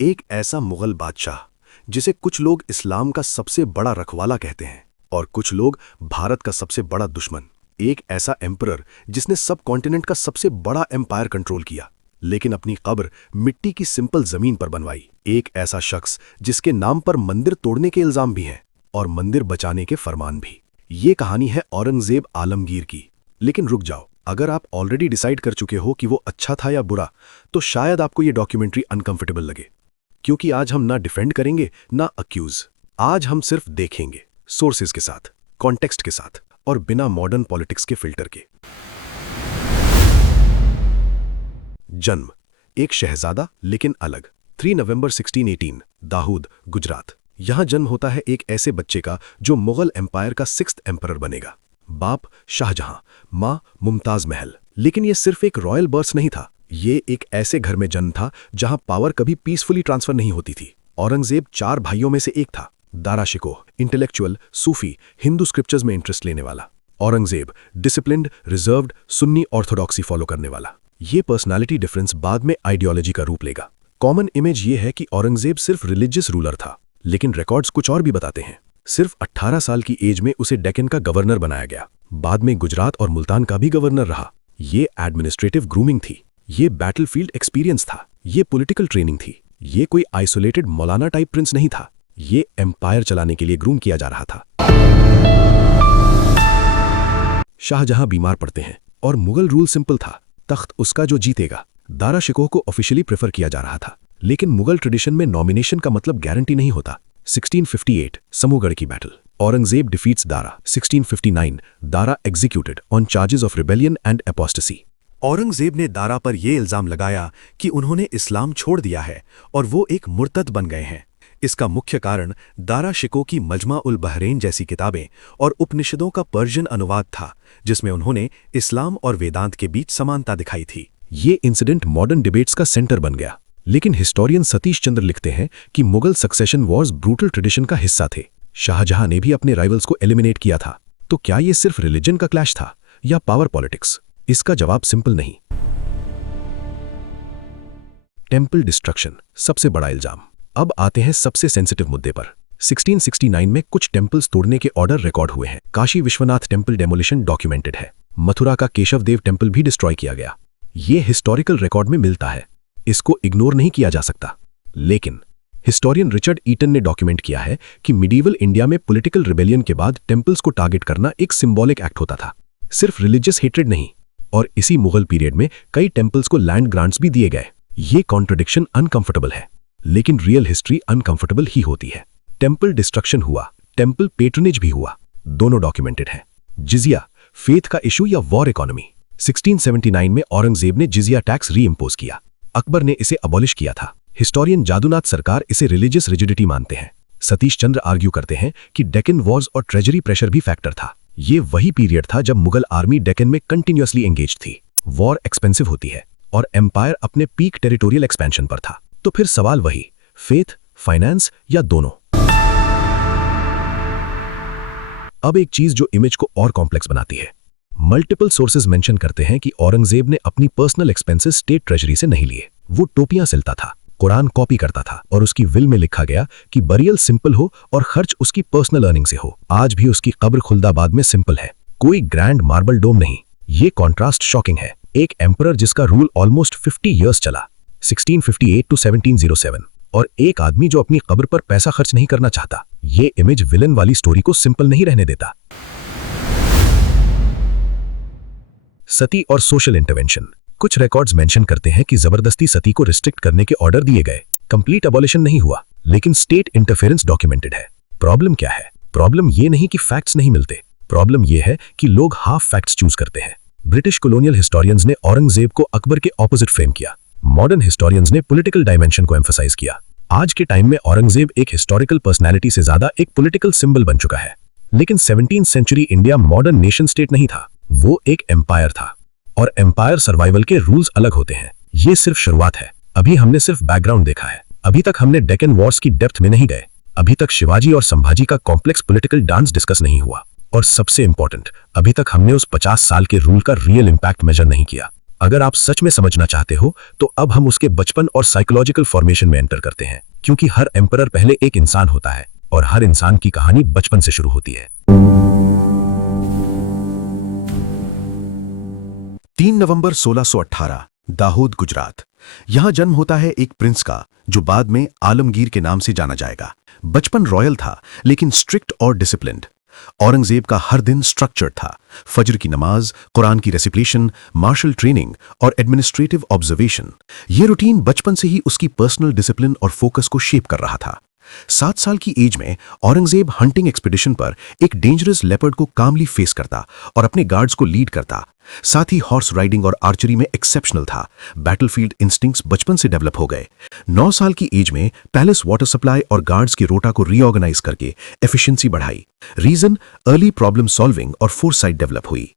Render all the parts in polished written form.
एक ऐसा मुगल बादशाह जिसे कुछ लोग इस्लाम का सबसे बड़ा रखवाला कहते हैं और कुछ लोग भारत का सबसे बड़ा दुश्मन। एक ऐसा एम्परर जिसने सब कॉन्टिनेंट का सबसे बड़ा एम्पायर कंट्रोल किया, लेकिन अपनी कब्र मिट्टी की सिंपल जमीन पर बनवाई। एक ऐसा शख्स जिसके नाम पर मंदिर तोड़ने के इल्जाम भी हैं और मंदिर बचाने के फरमान भी। ये कहानी है औरंगजेब आलमगीर की। लेकिन रुक जाओ, अगर आप ऑलरेडी डिसाइड कर चुके हो कि वो अच्छा था या बुरा, तो शायद आपको ये डॉक्यूमेंट्री अनकंफर्टेबल लगे, क्योंकि आज हम ना डिफेंड करेंगे ना अक्यूज। आज हम सिर्फ देखेंगे, सोर्सेज के साथ, कॉन्टेक्स्ट के साथ और बिना मॉडर्न पॉलिटिक्स के फिल्टर के। जन्म एक शहजादा लेकिन अलग। 3 नवंबर 1618, दाऊद, गुजरात। यहां जन्म होता है एक ऐसे बच्चे का जो मुगल एम्पायर का 6th एम्परर बनेगा। बाप शाहजहां, मां मुमताज महल। लेकिन यह सिर्फ एक रॉयल बर्थ नहीं था, ये एक ऐसे घर में जन्म था जहां पावर कभी पीसफुली ट्रांसफर नहीं होती थी। औरंगजेब 4 भाइयों में से एक था। दारा शिकोह, इंटेलेक्चुअल, सूफी, हिंदू स्क्रिप्चर्स में इंटरेस्ट लेने वाला। Aurangzeb disciplined, reserved, Sunni orthodoxy follow करने वाला। ये पर्सनालिटी डिफरेंस बाद में आइडियोलॉजी का रूप लेगा। कॉमन इमेज ये है कि औरंगजेब सिर्फ रिलीजियस रूलर था, लेकिन रिकॉर्ड्स कुछ और भी बताते हैं। सिर्फ 18 साल की एज में उसे डेक्कन का गवर्नर बनाया गया। बाद में गुजरात और मुल्तान का भी गवर्नर रहा। ये एडमिनिस्ट्रेटिव ग्रूमिंग थी, ये बैटलफील्ड एक्सपीरियंस था, ये पॉलिटिकल ट्रेनिंग थी। ये कोई आइसोलेटेड मौलाना टाइप प्रिंस नहीं था, ये एम्पायर चलाने के लिए ग्रूम किया जा रहा था। शाहजहां बीमार पड़ते हैं और मुगल रूल सिंपल था, तख्त उसका जो जीतेगा। दारा शिकोह को ऑफिशियली प्रेफर किया जा रहा था, लेकिन मुगल ट्रेडिशन में नॉमिनेशन का मतलब गारंटी नहीं होता। 1658 समूहगढ़ की battle, Aurangzeb defeats Dara. 1659 Dara executed on charges of rebellion and apostasy. Aurangzeb ने दारा पर यह इल्जाम लगाया कि उन्होंने इस्लाम छोड़ दिया है और वो एक मुर्तद बन गए हैं। इसका मुख्य कारण दारा शिकोह की मजमा उल बहरैन जैसी किताबें और उपनिषदों का पर्शियन अनुवाद था, जिसमें उन्होंने इस्लाम और वेदांत के बीच समानता दिखाई थी। ये इंसिडेंट मॉडर्न डिबेट्स का सेंटर बन गया, लेकिन हिस्टोरियन सतीश चंद्र लिखते हैं कि Mughal succession Wars brutal tradition का हिस्सा थे। शाहजहां ने भी अपने राइवल्स को एलिमिनेट किया था। तो क्या ये सिर्फ रिलीजन का क्लैश था या पावर पॉलिटिक्स? इसका जवाब सिंपल नहीं। टेम्पल डिस्ट्रक्शन सबसे बड़ा इल्जाम। अब आते हैं सबसे सेंसिटिव मुद्दे पर। 1669 में कुछ टेम्पल्स तोड़ने के ऑर्डर रिकॉर्ड हुए हैं। Kashi Vishwanath temple demolition documented है। मथुरा का केशव देव टेम्पल भी डिस्ट्रॉय किया गया। ये हिस्टोरिकल रिकॉर्ड में मिलता है, इसको इग्नोर नहीं किया जा सकता। लेकिन हिस्टोरियन रिचर्ड ईटन ने डॉक्यूमेंट किया है कि मिडीवल इंडिया में पॉलिटिकल रिबेलियन के बाद टेम्पल्स को टारगेट करना एक सिंबॉलिक एक्ट होता था, सिर्फ रिलीजियस हेट्रेड नहीं। और इसी मुगल पीरियड में कई टेम्पल्स को लैंड ग्रांट्स भी दिए गए। ये कॉन्ट्रडिक्शन अनकंफर्टेबल है, लेकिन रियल हिस्ट्री अनकंफर्टेबल ही होती है। टेम्पल डिस्ट्रक्शन हुआ, टेम्पल पेट्रनेज भी हुआ, दोनों डॉक्यूमेंटेड है। जिजिया, फेथ का इशू या वॉर इकोनॉमी। 1679 में औरंगजेब ने जिजिया टैक्स री इम्पोज किया। अकबर ने इसे अबॉलिश किया था। हिस्टोरियन जादूनाथ सरकार इसे रिलीजियस रिजिडिटी मानते हैं। सतीश चंद्र आर्ग्यू करते हैं कि डेक्कन वॉर्स और ट्रेजरी प्रेशर भी फैक्टर था। ये वही पीरियड था जब मुगल आर्मी डेक्कन में कंटिन्यूअसली एंगेज थी। वॉर एक्सपेंसिव होती है और एम्पायर अपने पीक टेरिटोरियल एक्सपेंशन पर था। तो फिर सवाल वही, फेथ, फाइनेंस या दोनों? अब एक चीज जो इमेज को और कॉम्प्लेक्स बनाती है। मल्टीपल सोर्सेज मेंशन करते हैं कि औरंगजेब ने अपनी पर्सनल एक्सपेंसेस स्टेट ट्रेजरी से नहीं लिए। वो टोपियां सिलता था, कुरान कॉपी करता था और उसकी विल में लिखा गया कि बरियल सिंपल हो और खर्च उसकी पर्सनल अर्निंग से हो। आज भी उसकी कब्र खुल्दाबाद में सिंपल है, कोई ग्रैंड मार्बल डोम नहीं। ये कॉन्ट्रास्ट शॉकिंग है। एक एम्परर जिसका रूल ऑलमोस्ट 50 ईयर्स चला, 1658 टू 1707, और एक आदमी जो अपनी कब्र पर पैसा खर्च नहीं करना चाहता। ये इमेज विलन वाली स्टोरी को सिंपल नहीं रहने देता। सती और सोशल इंटरवेंशन। कुछ रिकॉर्ड्स मेंशन करते हैं कि जबरदस्ती सती को रिस्ट्रिक्ट करने के ऑर्डर दिए गए। कंप्लीट अबॉलिशन नहीं हुआ, लेकिन स्टेट इंटरफेरेंस डॉक्यूमेंटेड है। प्रॉब्लम क्या है? प्रॉब्लम ये नहीं कि फैक्ट्स नहीं मिलते, प्रॉब्लम ये है कि लोग हाफ फैक्ट्स चूज करते हैं। ब्रिटिश कॉलोनियल हिस्टोरियंस ने औरंगजेब को अकबर के ऑपोजिट फ्रेम किया। मॉडर्न हिस्टोरियंस ने पॉलिटिकल डायमेंशन को एम्फसाइज किया। आज के टाइम में औरंगजेब एक हिस्टोरिकल पर्सनैलिटी से ज्यादा एक पॉलिटिकल सिंबल बन चुका है। लेकिन 17वीं century India modern nation state नहीं था, वो एक एम्पायर था। और एम्पायर सर्वाइवल के रूल्स अलग होते हैं। ये सिर्फ शुरुआत है। अभी हमने सिर्फ बैकग्राउंड देखा है। अभी तक हमने डेक्कन वॉर्स की डेप्थ में नहीं गए। अभी तक शिवाजी और संभाजी का कॉम्प्लेक्स पॉलिटिकल डांस डिस्कस नहीं हुआ। और सबसे इंपॉर्टेंट, अभी तक हमने उस 50 साल के रूल का रियल इंपैक्ट मेजर नहीं किया। अगर आप सच में समझना चाहते हो तो अब हम उसके बचपन और साइकोलॉजिकल फॉर्मेशन में एंटर करते हैं, क्योंकि हर एम्परर पहले एक इंसान होता है और हर इंसान की कहानी बचपन से शुरू होती है। 3 नवंबर 1618, दाहोद, गुजरात। यहां जन्म होता है एक प्रिंस का जो बाद में आलमगीर के नाम से जाना जाएगा। बचपन रॉयल था लेकिन स्ट्रिक्ट और डिसिप्लिन्ड। औरंगजेब का हर दिन स्ट्रक्चर्ड था। फजर की नमाज, कुरान की रेसिप्लेशन, मार्शल ट्रेनिंग और एडमिनिस्ट्रेटिव ऑब्जर्वेशन। ये रूटीन बचपन से ही उसकी पर्सनल डिसिप्लिन और फोकस को शेप कर रहा था। 7 साल की एज में औरंगजेब हंटिंग एक्सपीडिशन पर एक डेंजरस लेपर्ड को कामली फेस करता और अपने गार्ड्स को लीड करता। साथ ही हॉर्स राइडिंग और आर्चरी में एक्सेप्शनल था। बैटलफील्ड इंस्टिंक्ट्स बचपन से डेवलप हो गए। 9 साल की एज में पैलेस वाटर सप्लाई और गार्ड्स के रोटा को रीऑर्गेनाइज करके एफिशिएंसी बढ़ाई। रीजन, अर्ली प्रॉब्लम सॉल्विंग और फोरसाइट डेवलप हुई।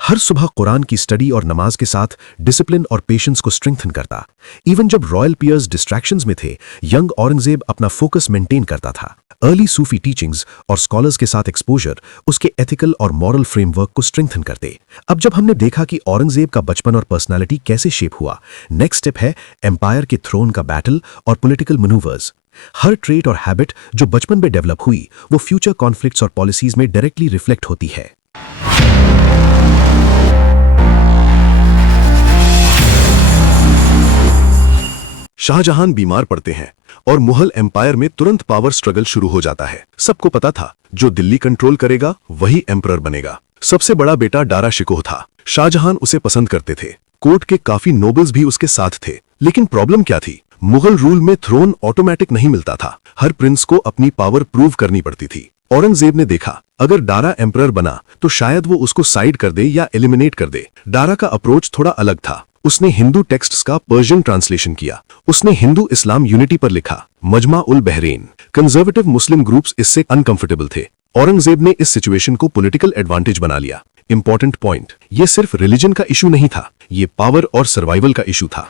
हर सुबह कुरान की स्टडी और नमाज के साथ डिसिप्लिन और पेशेंस को स्ट्रेंथन करता। इवन जब रॉयल पियर्स डिस्ट्रैक्शंस में थे, यंग औरंगजेब अपना फोकस मेंटेन करता था। अर्ली सूफी टीचिंग्स और स्कॉलर्स के साथ एक्सपोजर उसके एथिकल और मॉरल फ्रेमवर्क को स्ट्रेंथन करते। अब जब हमने देखा कि औरंगजेब का बचपन और पर्सनालिटी कैसे शेप हुआ, नेक्स्ट स्टेप है एम्पायर के थ्रोन का बैटल और पॉलिटिकल मनूवर्स। हर ट्रेट और हैबिट जो बचपन में डेवलप हुई वो फ्यूचर कॉन्फ्लिक्ट्स और पॉलिसीज में डायरेक्टली रिफ्लेक्ट होती है। शाहजहां बीमार पड़ते हैं और मुगल एम्पायर में तुरंत पावर स्ट्रगल शुरू हो जाता है। सबको पता था जो दिल्ली कंट्रोल करेगा वही एम्परर बनेगा। सबसे बड़ा बेटा दारा शिकोह था। शाहजहां उसे पसंद करते थे। कोर्ट के काफी नोबल्स भी उसके साथ थे। लेकिन प्रॉब्लम क्या थी? मुगल रूल में थ्रोन ऑटोमेटिक नहीं मिलता था। हर प्रिंस को अपनी पावर प्रूव करनी पड़ती थी। औरंगजेब ने देखा अगर दारा एम्परर बना तो शायद वो उसको साइड कर दे या एलिमिनेट कर दे। दारा का अप्रोच थोड़ा अलग था। उसने हिंदू टेक्स्ट्स का पर्शियन ट्रांसलेशन किया। उसने हिंदू इस्लाम यूनिटी पर लिखा, मजमा उल बहरेन। कंजर्वेटिव मुस्लिम ग्रुप्स इससे अनकंफर्टेबल थे। औरंगजेब ने इस सिचुएशन को पॉलिटिकल एडवांटेज बना लिया। इंपॉर्टेंट पॉइंट, ये सिर्फ रिलीजन का इशू नहीं था, ये पावर और सर्वाइवल का इशू था।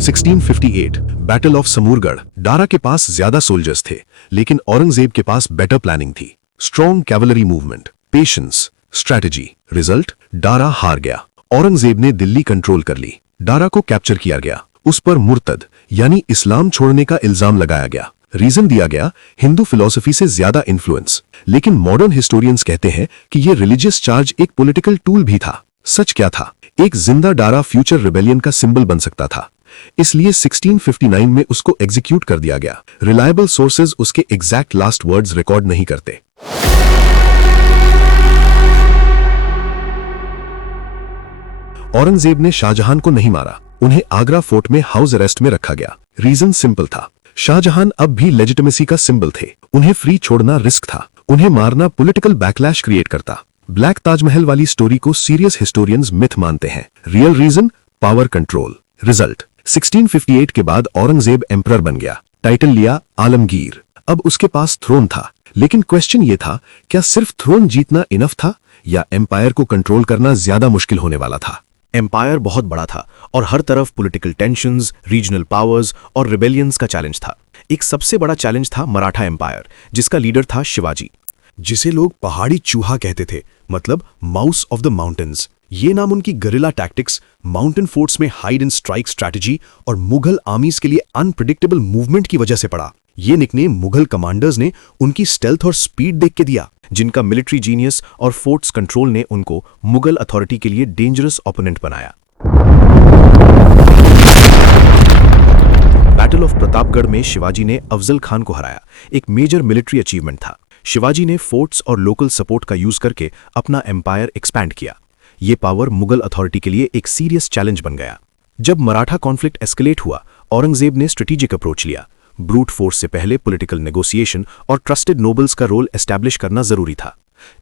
1658 बैटल ऑफ समूरगढ़। दारा के पास ज्यादा सोल्जर्स थे लेकिन औरंगजेब के पास बेटर प्लानिंग थी। Strong cavalry movement, patience, strategy. Result, Dara हार गया। औरंगजेब ने दिल्ली कंट्रोल कर ली। दारा को कैप्चर किया गया। उस पर मुर्तद यानी इस्लाम छोड़ने का इल्जाम लगाया गया। रीजन दिया गया हिंदू फिलॉसफी से ज्यादा इन्फ्लुएंस। लेकिन मॉडर्न हिस्टोरियंस कहते हैं कि यह रिलीजियस चार्ज एक पॉलिटिकल टूल भी था। सच क्या था? एक जिंदा दारा फ्यूचर रिबेलियन का सिंबल बन सकता था। इसलिए 1659 में उसको एग्जीक्यूट कर दिया गया। रिलायबल सोर्सेज उसके एग्जैक्ट लास्ट वर्ड्स रिकॉर्ड नहीं करते। औरंगजेब ने शाहजहां को नहीं मारा। उन्हें आगरा फोर्ट में हाउस अरेस्ट में रखा गया। रीजन सिंपल था, शाहजहां अब भी लेजिटिमेसी का सिंबल थे। उन्हें फ्री छोड़ना रिस्क था। उन्हें मारना पॉलिटिकल बैकलैश क्रिएट करता। ब्लैक ताजमहल वाली स्टोरी को सीरियस हिस्टोरियंस मिथ मानते हैं। Real reason, power control. Result, 1658 के बाद औरंगजेब एम्परर बन गया। टाइटल लिया आलमगीर। अब उसके पास थ्रोन था। लेकिन क्वेश्चन ये था, क्या सिर्फ थ्रोन जीतना इनफ था या एम्पायर को कंट्रोल करना ज्यादा मुश्किल होने वाला था? एम्पायर बहुत बड़ा था और हर तरफ पॉलिटिकल टेंशंस, रीजनल पावर्स और रिबेलियंस का चैलेंज था। एक सबसे बड़ा चैलेंज था मराठा एम्पायर, जिसका लीडर था शिवाजी, जिसे लोग पहाड़ी चूहा कहते थे, मतलब माउस ऑफ द माउंटेन्स। ये नाम उनकी गरिला टैक्टिक्स, माउंटेन फोर्ट्स में हाइड एंड स्ट्राइक स्ट्रैटेजी और मुगल आर्मीज के लिए अनप्रिडिक्टेबल मूवमेंट की वजह से पड़ा। ये निकनेम मुगल कमांडर्स ने उनकी स्टेल्थ और स्पीड देख के दिया, जिनका मिलिट्री जीनियस और फोर्ट्स कंट्रोल ने उनको मुगल अथॉरिटी के लिए डेंजरस ओपोनेंट बनाया। बैटल ऑफ प्रतापगढ़ में शिवाजी ने अफजल खान को हराया। एक मेजर मिलिट्री अचीवमेंट था। शिवाजी ने फोर्ट्स और लोकल सपोर्ट का यूज करके अपना एम्पायर एक्सपैंड किया। ये पावर मुगल अथॉरिटी के लिए एक सीरियस चैलेंज बन गया। जब मराठा कॉन्फ्लिक्ट एस्केलेट हुआ, औरंगजेब ने स्ट्रेटेजिक अप्रोच लिया। ब्रूट फोर्स से पहले पॉलिटिकल नेगोशिएशन और ट्रस्टेड नोबल्स का रोल एस्टैब्लिश करना जरूरी था।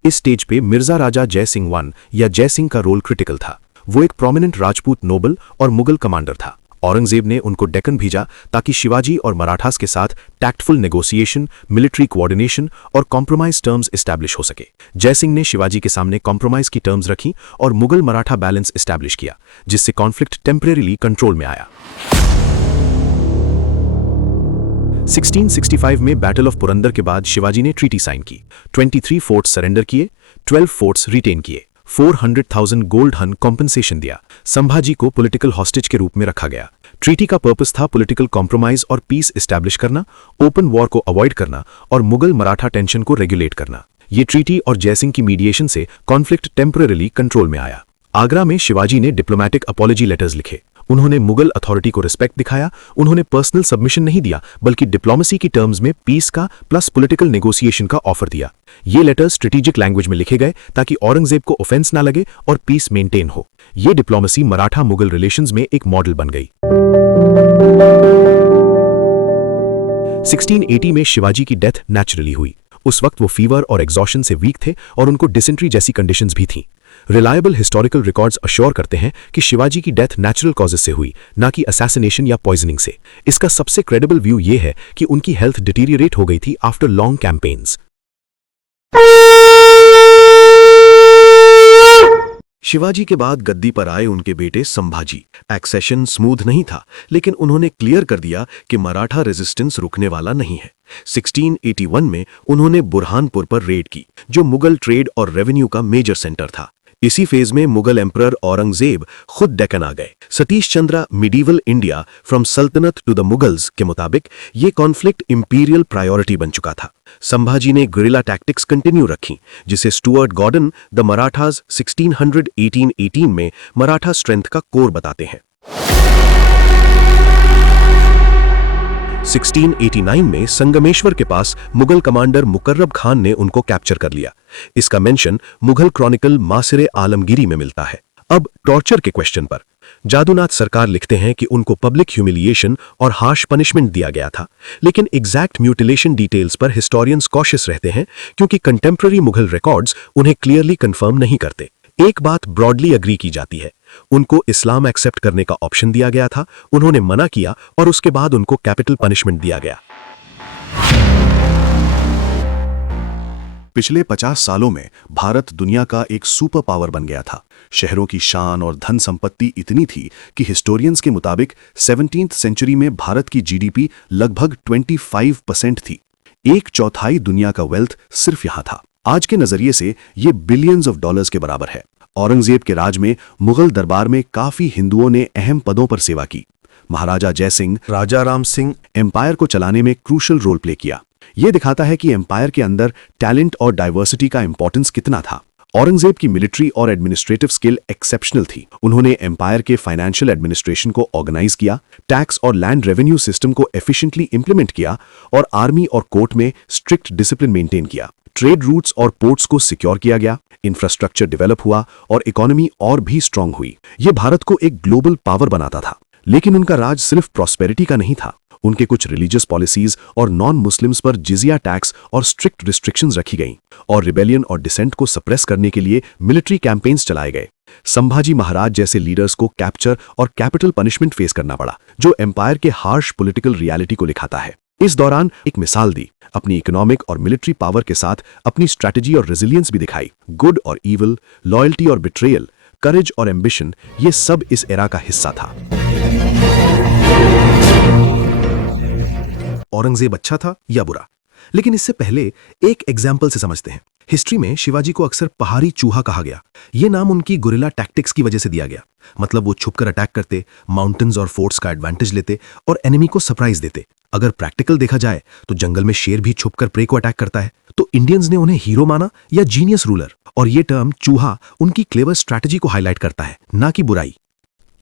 इस स्टेज पे मिर्जा राजा जय सिंह वन या जय सिंह का रोल क्रिटिकल था। वो एक प्रोमिनेंट राजपूत नोबल और मुगल कमांडर था। औरंगजेब ने उनको डेक्कन भेजा ताकि शिवाजी और मराठास के साथ टैक्टफुल नेगोशिएशन, मिलिट्री कोऑर्डिनेशन और कॉम्प्रोमाइज टर्म्स एस्टैब्लिश हो सके। जय सिंह ने शिवाजी के सामने कॉम्प्रोमाइज की टर्म्स रखी और मुगल मराठा बैलेंस एस्टैब्लिश किया, जिससे कॉन्फ्लिक्ट टेम्परेरीली कंट्रोल में आया। 1665 में बैटल ऑफ पुरंदर के बाद शिवाजी ने ट्रीटी साइन की, 23 फोर्ट्स सरेंडर किए, 12 फोर्ट्स रिटेन किए, 400,000 गोल्ड हन कॉम्पनसेशन दिया। संभाजी को पॉलिटिकल हॉस्टेज के रूप में रखा गया। ट्रीटी का पर्पस था पॉलिटिकल कॉम्प्रोमाइज और पीस एस्टैब्लिश करना, ओपन वॉर को अवॉइड करना और मुगल मराठा टेंशन को रेगुलेट करना। ये ट्रीटी और जयसिंह की मीडिएशन से कॉन्फ्लिक्ट टेम्पररीली कंट्रोल में आया। आगरा में शिवाजी ने डिप्लोमैटिक अपॉलॉजी लेटर्स लिखे। उन्होंने मुगल अथॉरिटी को रिस्पेक्ट दिखाया। उन्होंने पर्सनल सबमिशन नहीं दिया, बल्कि डिप्लोमेसी की टर्म्स में पीस का प्लस पॉलिटिकल नेगोशिएशन का ऑफर दिया। ये लेटर्स स्ट्रेटेजिक लैंग्वेज में लिखे गए ताकि औरंगजेब को ऑफेंस ना लगे और पीस मेंटेन हो। ये डिप्लोमेसी मराठा मुगल रिलेशंस में एक मॉडल बन गई। 1680 में शिवाजी की डेथ नेचुरली हुई। उस वक्त वो फीवर और एग्जॉशन से वीक थे और उनको डिसेंट्री जैसी कंडीशंस भी थीं। रिलायबल हिस्टोरिकल रिकॉर्ड्स अश्योर करते हैं कि शिवाजी की डेथ नेचुरल कॉजेस से हुई, ना कि असैसिनेशन या पॉइजनिंग से। इसका सबसे क्रेडिबल व्यू ये है कि उनकी हेल्थ डिटीरियरेट हो गई थी आफ्टर लॉन्ग कैंपेन्स। शिवाजी के बाद गद्दी पर आए उनके बेटे संभाजी। एक्सेशन स्मूथ नहीं था, लेकिन उन्होंने क्लियर कर दिया कि मराठा रेजिस्टेंस रुकने वाला नहीं है। 1681 में उन्होंने बुरहानपुर पर रेड की, जो मुगल ट्रेड और रेवेन्यू का मेजर सेंटर था। इसी फेज में मुगल एम्परर औरंगजेब खुद डेक्कन आ गए। Satish Chandra medieval India from सल्तनत टू द मुगल्स के मुताबिक ये कॉन्फ्लिक्ट इंपीरियल प्रायोरिटी बन चुका था। संभाजी ने गुरिल्ला टैक्टिक्स कंटिन्यू रखी, जिसे स्टुअर्ट गॉर्डन द मराठास 1618 में मराठा स्ट्रेंथ का कोर बताते हैं। 1689 में संगमेश्वर के पास मुगल कमांडर मुकर्रब खान ने उनको कैप्चर कर लिया। इसका मेंशन मुगल क्रॉनिकल मासिरे आलमगीरी में मिलता है। अब टॉर्चर के क्वेश्चन पर जादूनाथ सरकार लिखते हैं कि उनको पब्लिक ह्यूमिलिएशन और हार्श पनिशमेंट दिया गया था, लेकिन एग्जैक्ट म्यूटिलेशन डिटेल्स पर हिस्टोरियंस कॉशियस रहते हैं क्योंकि कंटेम्पररी मुगल रिकॉर्ड्स उन्हें क्लियरली कंफर्म नहीं करते। एक बात ब्रॉडली अग्री की जाती है, उनको इस्लाम एक्सेप्ट करने का ऑप्शन दिया गया था, उन्होंने मना किया और उसके बाद उनको कैपिटल पनिशमेंट दिया गया। पिछले 50 सालों में भारत दुनिया का एक सुपर पावर बन गया था। शहरों की शान और धन संपत्ति इतनी थी कि हिस्टोरियंस के मुताबिक 17th सेंचुरी में भारत की जीडीपी लगभग 25% थी। 1/4 दुनिया का वेल्थ सिर्फ यहां था। आज के नजरिए से ये बिलियंस ऑफ डॉलर्स के बराबर है। औरंगजेब के राज में मुगल दरबार में काफी हिंदुओं ने अहम पदों पर सेवा की। महाराजा जयसिंह, राजा राम सिंह एम्पायर को चलाने में क्रूशल रोल प्ले किया। यह दिखाता है कि एम्पायर के अंदर टैलेंट और डाइवर्सिटी का इंपॉर्टेंस कितना था। औरंगजेब की मिलिट्री और एडमिनिस्ट्रेटिव स्किल एक्सेप्शनल थी। उन्होंने एम्पायर के फाइनेंशियल एडमिनिस्ट्रेशन को ऑर्गेनाइज किया, टैक्स और लैंड रेवेन्यू सिस्टम को एफिशिएंटली इंप्लीमेंट किया और आर्मी और कोर्ट में स्ट्रिक्ट डिसिप्लिन मेंटेन किया। ट्रेड रूट्स और पोर्ट्स को सिक्योर किया गया, इंफ्रास्ट्रक्चर डेवलप हुआ और इकोनॉमी और भी स्ट्रांग हुई। यह भारत को एक ग्लोबल पावर बनाता था। लेकिन उनका राज सिर्फ प्रॉस्पेरिटी का नहीं था। उनके कुछ रिलीजियस पॉलिसीज और नॉन मुस्लिम्स पर जिजिया टैक्स और स्ट्रिक्ट रिस्ट्रिक्शंस रखी गईं और रिबेलियन और डिसेंट को सप्रेस करने के लिए मिलिट्री कैंपेन्स चलाए गए। संभाजी महाराज जैसे लीडर्स को कैप्चर और कैपिटल पनिशमेंट फेस करना पड़ा, जो एम्पायर के हार्श पॉलिटिकल रियलिटी को दिखाता है। इस दौरान एक मिसाल दी, अपनी इकोनॉमिक और मिलिट्री पावर के साथ अपनी स्ट्रैटेजी और रेजिलियंस भी दिखाई। गुड और ईविल, लॉयल्टी और बिट्रेयल, करेज और एम्बिशन, ये सब इस एरा का हिस्सा था। औरंगजेब अच्छा था या बुरा? लेकिन इससे पहले एक एग्जाम्पल से समझते हैं। हिस्ट्री में शिवाजी को अक्सर पहाड़ी चूहा कहा गया। ये नाम उनकी गुरिल्ला टैक्टिक्स की वजह से दिया गया। मतलब वो छुपकर अटैक करते, माउंटेन्स और फोर्ट्स का एडवांटेज लेते और एनिमी को सरप्राइज देते। अगर प्रैक्टिकल देखा जाए तो जंगल में शेर भी छुपकर प्रे को अटैक करता है। तो इंडियंस ने उन्हें हीरो माना या जीनियस रूलर, और ये टर्म चूहा उनकी क्लेवर स्ट्रैटेजी को हाईलाइट करता है, ना कि बुराई।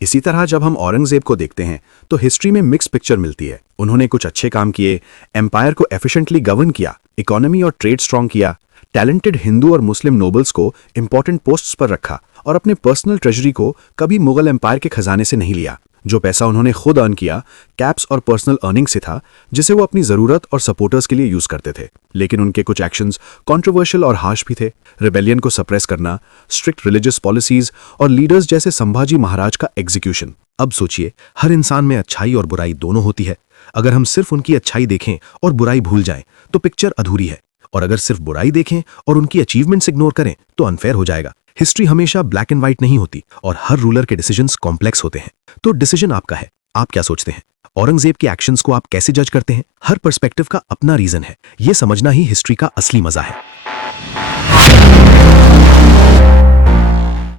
इसी तरह जब हम औरंगजेब को देखते हैं तो हिस्ट्री में मिक्स पिक्चर मिलती है। उन्होंने कुछ अच्छे काम किए, एम्पायर को एफिशिएंटली गवर्न किया, इकोनॉमी और ट्रेड स्ट्रांग किया, टैलेंटेड हिंदू और मुस्लिम नोबल्स को इंपॉर्टेंट पोस्ट्स पर रखा और अपने पर्सनल ट्रेजरी को कभी मुगल एम्पायर के खजाने से नहीं लिया। जो पैसा उन्होंने खुद अर्न किया कैप्स और पर्सनल अर्निंग से था, जिसे वो अपनी जरूरत और सपोर्टर्स के लिए यूज करते थे। लेकिन उनके कुछ एक्शंस कंट्रोवर्शियल और हार्श भी थे। रिबेलियन को सप्रेस करना, स्ट्रिक्ट रिलीजियस पॉलिसीज और लीडर्स जैसे संभाजी महाराज का एग्जीक्यूशन। अब सोचिए, हर इंसान में अच्छाई और बुराई दोनों होती है। अगर हम सिर्फ उनकी अच्छाई देखें और बुराई भूल जाएं तो पिक्चर अधूरी है, और अगर सिर्फ बुराई देखें और उनकी अचीवमेंट्स इग्नोर करें तो अनफेयर हो जाएगा। हिस्ट्री हमेशा ब्लैक एंड व्हाइट नहीं होती और हर रूलर के डिसीजंस कॉम्प्लेक्स होते हैं। तो डिसीजन आपका है, आप क्या सोचते हैं? औरंगजेब के एक्शंस को आप कैसे जज करते हैं? हर पर्सपेक्टिव का अपना रीजन है। ये समझना ही हिस्ट्री का असली मजा है।